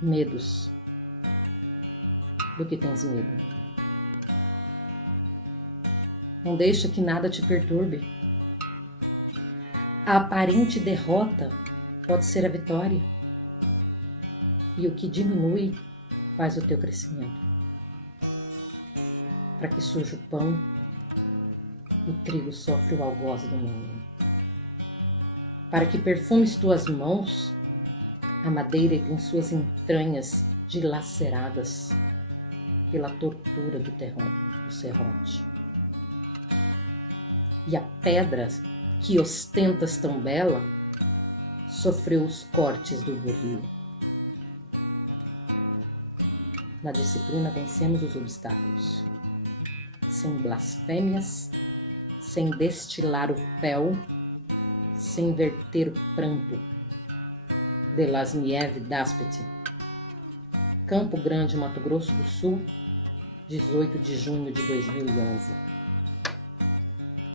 Medos. Do que tens medo? Não deixa que nada te perturbe. A aparente derrota pode ser a vitória. E o que diminui faz o teu crescimento. Para que surja o pão, o trigo sofre o algoz do mundo. Para que perfumes tuas mãos, a madeira tem suas entranhas dilaceradas pela tortura do serrote. E a pedra que ostentas tão bela sofreu os cortes do buril. Na disciplina vencemos os obstáculos, sem blasfêmias, sem destilar o fel, sem verter o pranto. De las Nieves d'Aspet, Campo Grande, Mato Grosso do Sul, 18 de junho de 2011.